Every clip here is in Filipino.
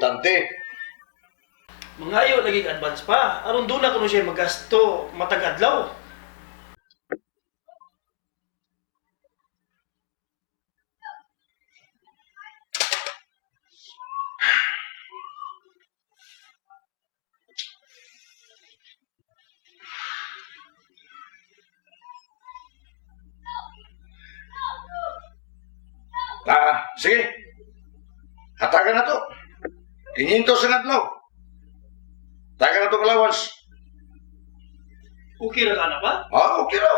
importante. Mangayo lagi advance pa. Aron na kuno siya magasto matag adlaw. Ah, sige. Hatagan na to. 500 sa adlaw. Hatagan na to kalawans. Okay ra ka na ba? Ah, okay raw.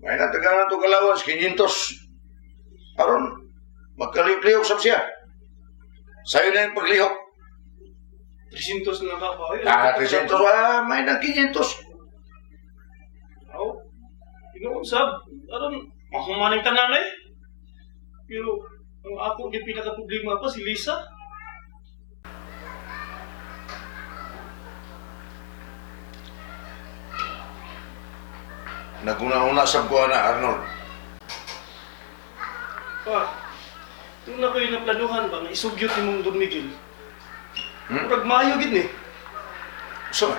May natagan na to kalawans, 500. Aron, magkalihok-lihok sab siya. Sa'yo na yung paglihok. 300 na ka ba? Ah, 300. Ah, may na 500. Aw. Tinuod sab. Aron mahumaning tanan eh. Pero ang ako gid pinaka problema pa si Lisa. Naguna-una sa buwan na, Arnold. Pa. Tung na ko'y naplanuhan ba nga isugyot ni mong Don Miguel. Hmm? Murag maayo gid ni. So,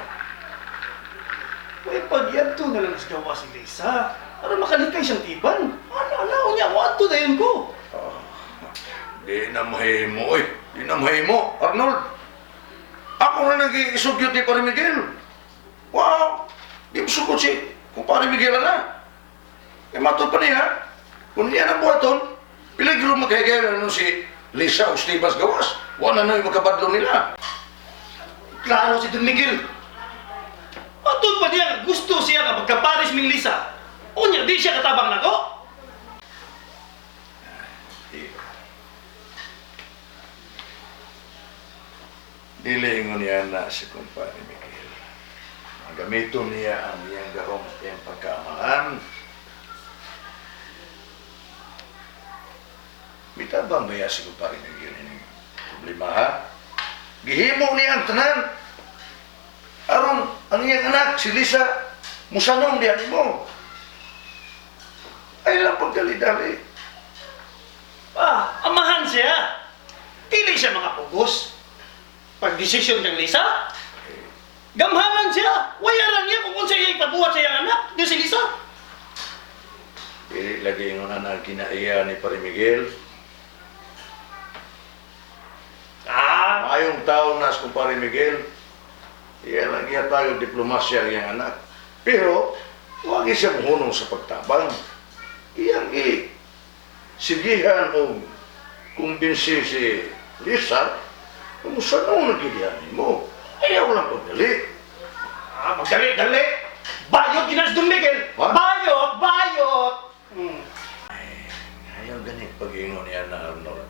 May pagyadto na lang sa gawa si Lisa. Aron makalikay siyang tiban. Ano, ano, niya, wato dayon ko. di na mahimo, oy. Di na mahimo, Arnold. Ako na nag-isugyot ni Pare Miguel. Wow! Di mo sugod si kung Pare Miguel na. Eh, matod pa niya. Kung niya ang buhaton, piligro maghigay ano si Lisa o Stevens gawas. Wala na yung makabadlo nila. Klaro si Don Miguel. Matod pa niya, gusto siya nga magkapares ming Lisa. Unya, di siya katabang nako. Dilingon niya na si kumpare. Magamiton niya ang iyang garong iyang pagkaamaan. Bita ba maya si kumpare Miguel ini problema ha? Gihimo niya ang tanan. Aron ang iyang anak, si Lisa, musanong diyan mo. Ay lang pagdali-dali. Ah, amahan siya. Dili siya makapugos. Pag desisyon kang Lisa, gamhanan siya. Wayaran niya kung kung siya ipabuhat sa iyang anak. Di si Lisa. Dili lagi yung anak kinaiya ni Pare Miguel. Ah, Mayong tao na sa kumpare Miguel, iya lang iya tayo diplomasya ang iyang anak. Pero, huwag siya mahunong sa pagtabang. Iyang i sigihan o kumbinsi si Lisa, kung saan ang nagilihan mo. Ayaw lang pagdali. ah magdali-dali. Bayot ginas Don Miguel. Ha? Bayot, bayot. Hmm. Ayaw ganit pag-ingon niya na Arnold.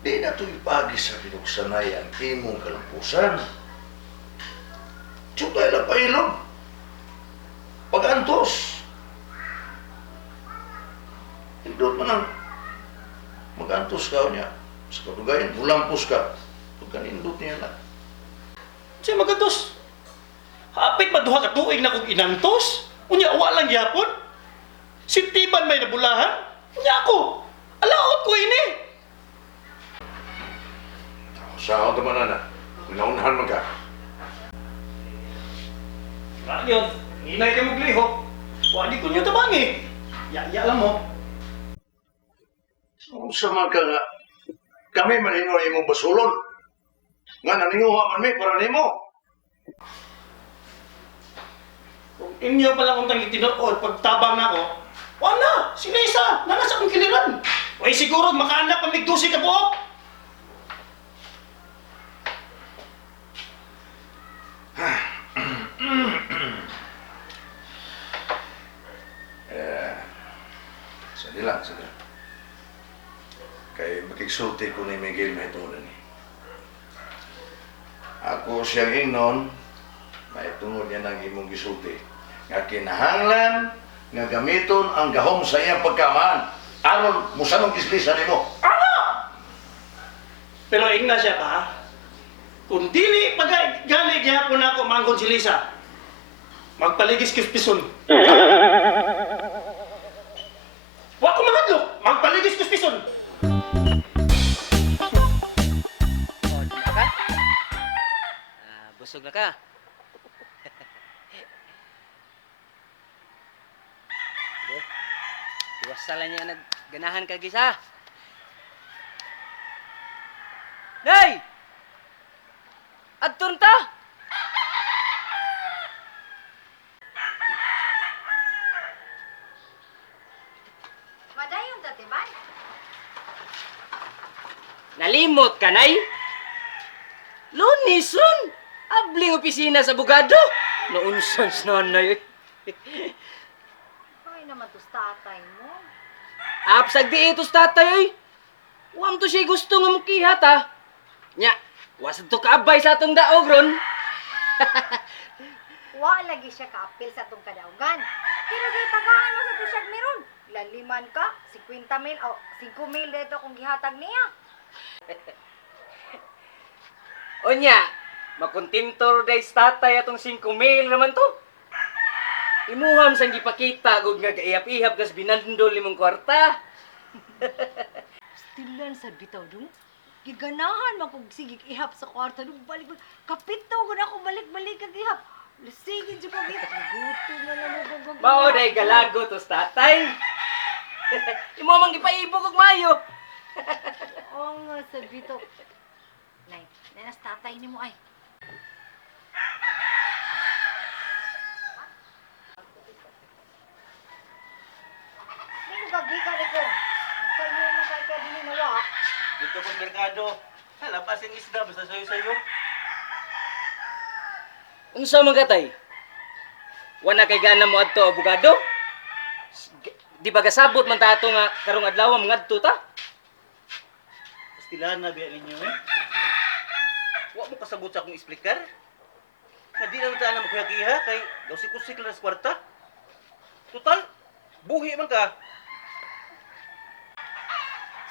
Di na ito ipagi sa pinuksanay ang imong kalampusan. Tsutay lang pa ilog. Pag-antos. Hindot mo nang mag-antos ka niya. Sa kadugayan, bulampos ka. Pagkanindot niya na. Siya magatos. Hapit ba duha ka tuig na kong inantos? Unya, walang yapon? Si Tiban may nabulahan? Unya ako. Alaot ko ini. Sa ako naman na. Naunahan mo ka. Rayon, inay ka maglihok. Wadi ko nyo tabangi. Ya-ya lang mo. Kung sa man ka nga, kami manino imong basulon. Nga naninguha man may para nimo. Kung inyo pala kung tangi tinuod, pagtabang na ako, wala, si Lisa, nanas akong kiliran. Way siguro, makaanak pag migdusi ka po. Eh, sandi lang, sandi lang. Kay makiksulti ko ni Miguel Mahitunan ni. Ako siyang ingnon, mahitungod niya ng imong gisulti. Nga kinahanglan, nga gamiton ang gahom sa iyang pagkamaan. Aron, musanong islisan nimo. Pero ingna siya pa, kung dili pag gali gyapon ako manggon si Lisa, magpaligis kis pison. Wa ko mahadlok, magpaligis kis iwasalan niya nagganahan ka gisa. Nay! Adton ta! Madayon dati ba? Nalimot ka, Nay? Lunison! Abling opisina sa bugado! Naunsons na, Nay. Ay naman to tatay mo. Apsag di itos tatay. Wam to siya gusto nga mukihat, ha. Nya, wasad to kaabay sa atong daogron. Wa lagi siya kaapil sa tong kadaugan. Pero di tagaan mo sa to siya meron. Laliman ka, 50 mil o 5 mil dito kung gihatag niya. O nya, makontintor day sa tatay atong 5 mil naman to. Imuham sang gipakita gud nga kaiyap-ihap kas binandol limong kwarta. Stilan sa bitaw dong. Giganahan man kung sige ihap sa kwarto dong balik kapito ko na ako balik-balik kag ihap. Lusigin siya kag ihap. Gusto na lang mo kag Mao day galago to tatay. Imo man gipaibog og mayo. Oo nga sa bitaw. Nay, nanas tatay ni mo ay. Hindi ko gagika ni ko. Sa iyo naman kay ka din nawa. Dito ko merkado. Yung isda, basta sayo-sayo. Unsa man katay? Wala kay gana mo adto abogado? Di ba kasabot man ta nga karong adlaw ngadto ta? Pastilan na biya ninyo eh. Wa mo kasabot sa akong explicar. Nga di lang tayo na magkakiha kay daw sikusik lang sa kwarta. Total, buhi man ka.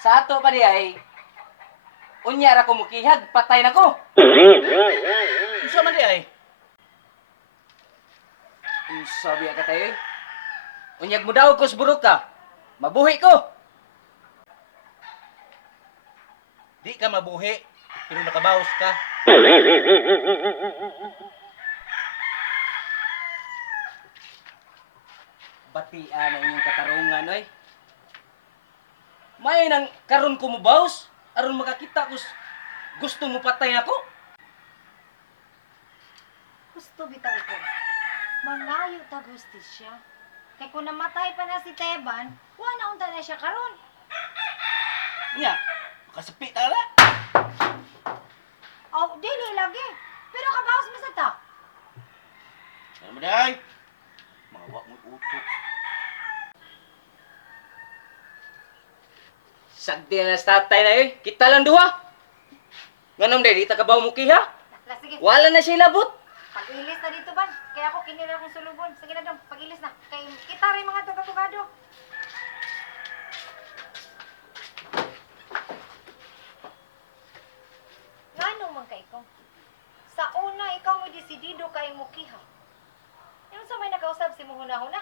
Sa ato pa di ay unya ra ko mukihag, patay na ko. Unsa man di ay? Unsa biya ka tayo? Unyag mo daw ko burok ka. Mabuhi ko. Di ka mabuhi, pero nakabawas ka. Batian ang inyong katarungan, oy. May nang karon ko mo baos, aron makakita ko s- gusto mo patay na ko. Gusto bitaw ko. Mangayo ta justisya. Kay kung namatay pa na si Teban, wa na unta na siya karon. Nya, makasapi ta la. Aw, dili lagi. Pero kabawas mo sa ta. Ano mo di ay? Mawa mo utok. Sagdi na tatay na, oy. Kita lang duha. Nganom day, di ta kabaw mukiha. La, sige. Wala na siya labot. Pag-ilis na dito ban. Kaya ako kinira akong sulubon. Sige na dong, pag-ilis na. Kay kita rin mga tugatugado. Ngano man kay ko? Sa una ikaw mo desidido kay mukiha. Yung sa may nakausap si Muhuna-huna.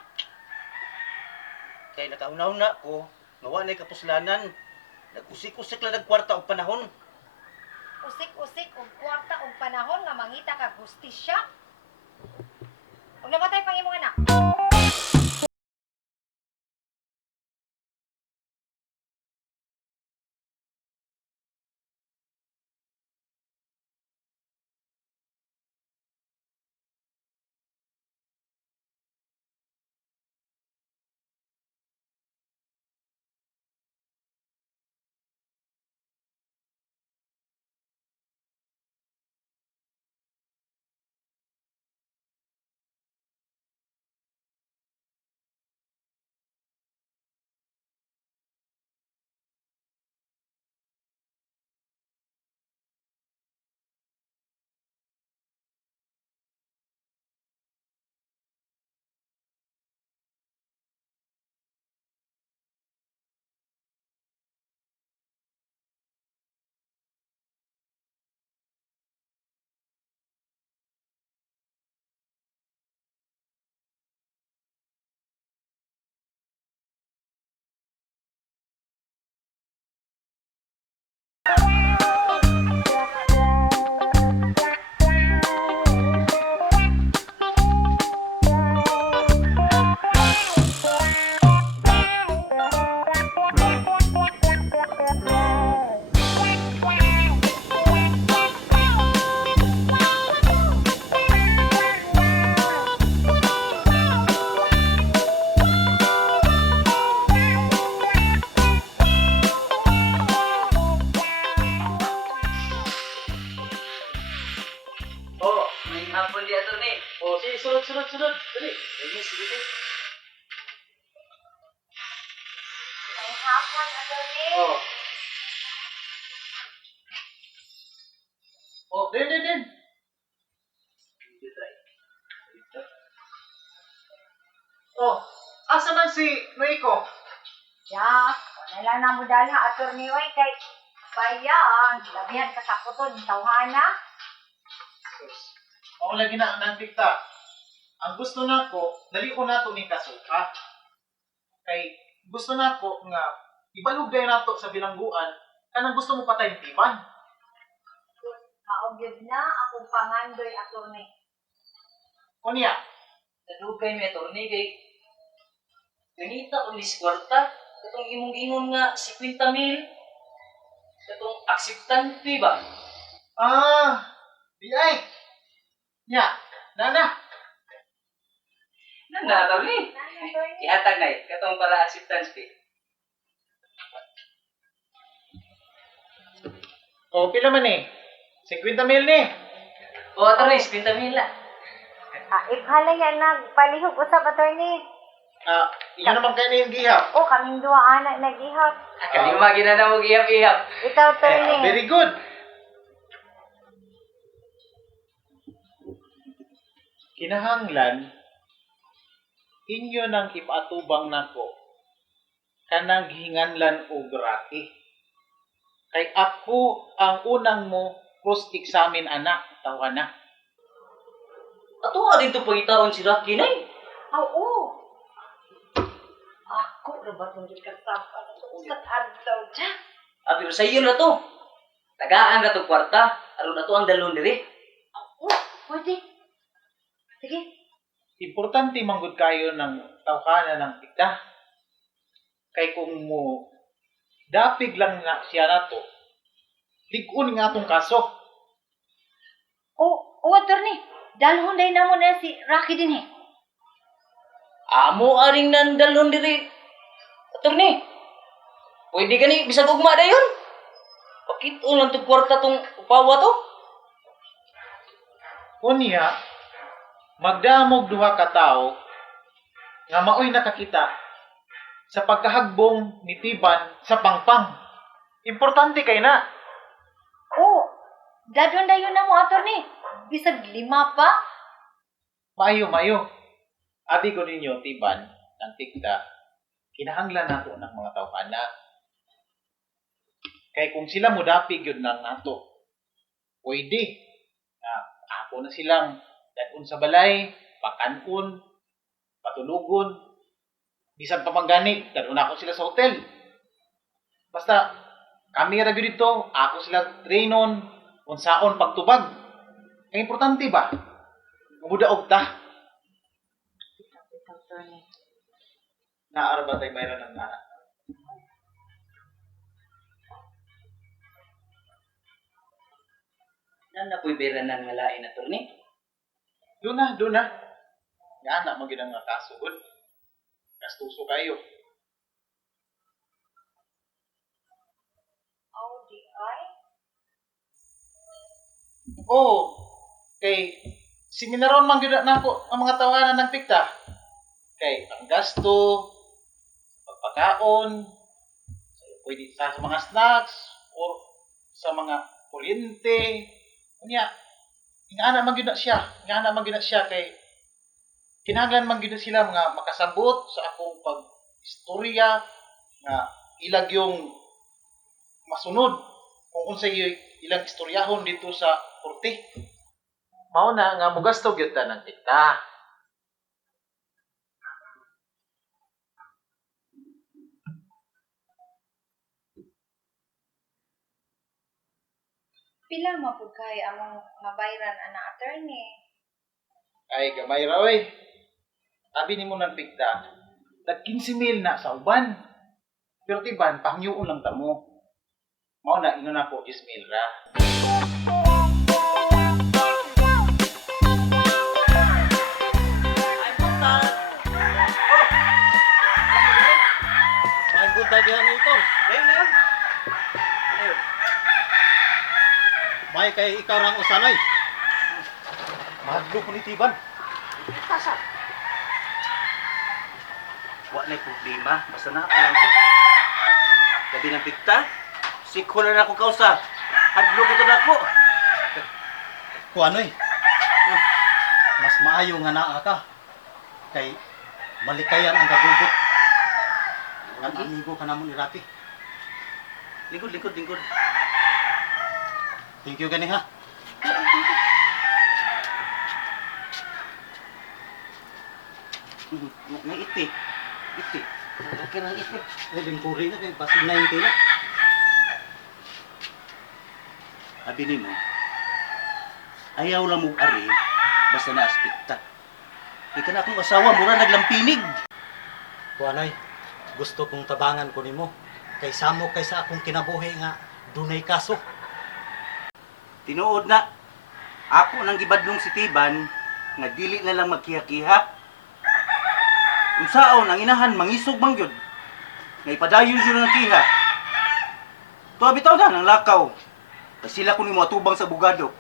Kay nakauna-una ko, nga wa na kapuslanan. Nag-usik-usik lang ng kwarta og panahon. Usik-usik og kwarta og panahon nga mangita ka hustisya. Ug namatay pang imong anak. Hapon di attorney. O, sige, sunod, sunod, sunod. Dali. Dali, sige, sige. May hapon, attorney. Oh. Oh, din, din, din. Oh, asa man si Noiko? Ya, wala lang na mo dali ha, attorney, oy, kay bayan, labihan ka sa puton, tawhana. Ako lagi na ang tikta. Ang gusto na ko, dali ko na to ni kasuka. Kay gusto na ko nga ibalugay na to sa bilangguan kanang gusto mo patay timan. Kaugyod na akong pangandoy, attorney. Kunya, Nadugay may attorney kay Ganita ulis kwarta. Katong imong-ingon nga 50 mil. Katong akseptante ba? ah, di ay. Nya, nana. Nang na attorney. Ihatag na eh. Katong para acceptance fee. O, pila man eh. 50 mil ni. O attorney, 50 mil la. Ah, ikhala yan nagpalihog usap, attorney. Ah, iyon naman kayo na yung gihap. Oh, kaming duwa anak nag-ihap. Kalima ginana mo gihap-ihap. Ikaw, Eh, attorney. very good. Kinahanglan, inyo nang ipatubang nako kanang gihinganlan og grati. Kay ako ang unang mo cross examine anak tawana. Ato nga dito pagitaon si Rocky na eh. Oo. Ako, rabat mong gikasapan. Usat adlaw dyan. Abi sa iyo na to. Tagaan ka to kwarta. Aron na to ang dalon diri. Oo, pwede. Sige. Importante manggod kayo ng tawhana ng tikda. Kay kung mo dapig lang na siya nato, ligon nga atong kaso. Oh, oh, attorney. Dalhon day na mo na si Rocky din eh. Amo aring nan dalon diri. Attorney. Pwede gani bisag ugma dayon. Bakit ulang to kwarta tong upawa to? Unya, magdamog duha ka tawo nga maoy nakakita sa pagkahagbong ni Tiban sa pangpang. Importante kay na. Oh, dadon dayon na mo, attorney. Bisag lima pa. Mayo, mayo. Abi ko ninyo, Tiban, ng tikta, kinahanglan nato ng mga tawhana. Kay kung sila mo dapig yun ng nato, pwede. Na ako na silang dadun sa balay, pakanon, patulugon, bisan pa manggani, dadun ako sila sa hotel. Basta, kami ra dito, ako sila trainon, unsaon pagtubag. Kay importante ba? Mudaog ta. Attorney. Naarba tayo mayroon ng anak. Nan na po'y bera ng ngalain attorney. Doon na, doon na. Nga anak, maging nga kasugod. Gastuso kayo. Oh, di ay. Oo. Kay, seminaron man gyud na ako ang mga tawanan ng pikta. Kay, ang gasto, pagpakaon, pwede sa, sa mga snacks, or sa mga kuryente. Kunya, ingana man gyud siya. Ingana man gyud siya kay kinahanglan man gyud sila mga makasabot sa akong pag-istorya nga ilag yung masunod kung unsay ilang istoryahon dito sa korte. Mao na nga mugasto gyud ta ng tikta. Pila mo po kay among mabayran ana attorney. Ay gamay ra oy. Sabi nimo ng tikta, tag 15 mil na sa uban. Pero tiban pangyoon lang ta mo. Mao na ingon ako 10 mil ra. Ay punta. Diyan ito. Dahil na. May kay ikaw rang usanay. Mahadlo ko ni Tiban. Tasa. Wa na problema, basta na alam ko. Gabi ng pikta, sikho na ako kausa. Hadlo ko to nako. Kuanoy. Mas maayo nga naa ka. Kay malikayan ang gagugot. Ang amigo ka namon ni Rapi. Lingkod, lingkod, lingkod. Thank you gani ha. May iti. Iti. Okay lang iti. Ay, lingkuri na kay pasig na yung tila. Abi ni mo, ayaw lang mo ari, basta na aspekta. Ika na akong asawa, mura naglampinig. Kuanoy, gusto kong tabangan ko nimo. Kay samo kay sa akong kinabuhi nga dunay kaso. Tinuod na, ako nang gibadlong si Tiban, nga dili na lang magkiha-kiha. Unsaon ang inahan mangisog bang yun? Nga ipadayon yun ng kiha. Tuwa bitaw na ng lakaw. Kasi sila ko ni mo atubang sa bugado.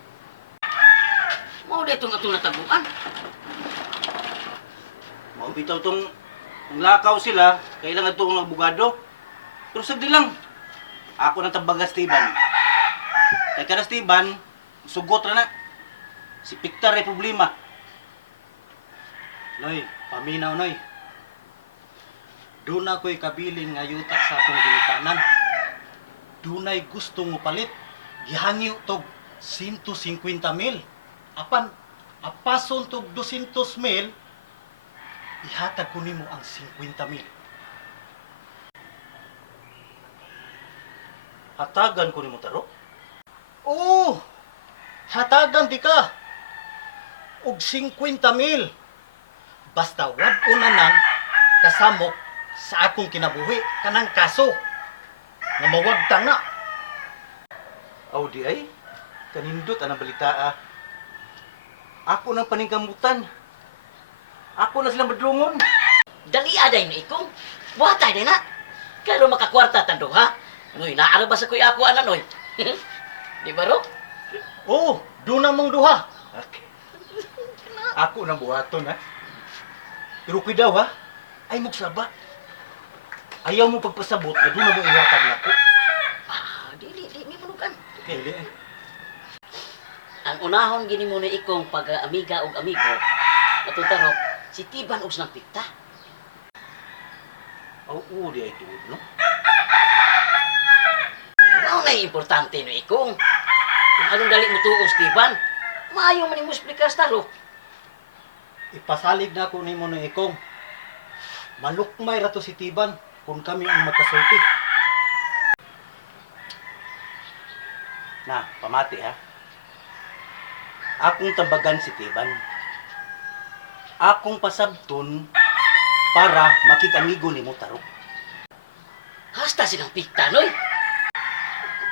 Mao na itong atong nataguan. Mao bitaw tong ang lakaw sila, kailangan itong mga bugado. Pero sagdi lang, ako nang tabaga Steven. Kay ka na Steven, sugot na na. Si Piktar ay problema. Noy, paminaw noy. Doon ako'y kabilin nga sa akong ginikanan. Dunay gusto mo palit. Gihangyo tog 150 mil. Apan, apason tog 200 mil, ihatag ko nimo ang 50 mil. Hatagan ko ni mo taro. Oo! Hatagan di ka! Og 50 mil. Basta wad una nang kasamok sa akong kinabuhi kanang kaso. Nga mawagtang na. Aw di ay, kanindot ang balita ah. Ako nang paningkamutan. Ako na silang badlungon. Dali aday na ikong. Watay na na. Kaya makakwarta tando ha. Ngoy, naara ba sa kuya ako anan oy? Di ba ro? Oo, doon na mong duha. Okay. Ako nang buhaton ha. Pero daw ha, ay magsaba. Ayaw mo pagpasabot na doon na mo ihatag na ko. Ah, dili, di, di manukan. Dili. Ang unahon gini mo na ikong pag-amiga og amigo. Matutaro, si Tiban og nang pikta. Aw, oo, di ay tuod, no? Mao na importante no ikong. Kung anong dali mo tuog si Tiban, maayo man mo explicar taro. Ipasalig na ko nimo ng ikong. Malukmay rato si Tiban kung kami ang magkasulti. Na, pamati ha. Akong tambagan si Tiban. Akong pasabton para makikamigo ni mo tarok. Hasta silang pikta noy.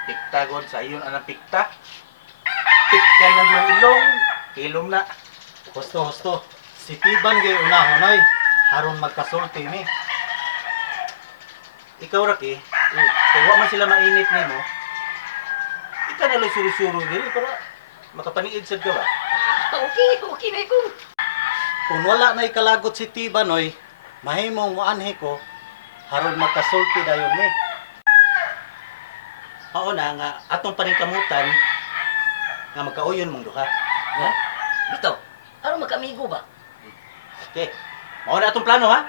Pikta god sa iyon anang pikta. Pikta lang yung ilong. Ilom na. Husto, husto. Si Tiban gay unahon haron magkasulti mi. Ikaw Raki, mm. kung man sila mainit ni mo, ikaw na lang suru-suru diri para makapaniid sad ka ba? Ah, okay, okay na ikong. Kung wala na ikalagot si Tiban oy, mahimong muanhi ko haron magkasulti dayon mi. Oo na nga atong paningkamutan nga magkauyon mong duha. No? Bitaw, ano magkamigo ba? Okay. Mao na atong plano ha.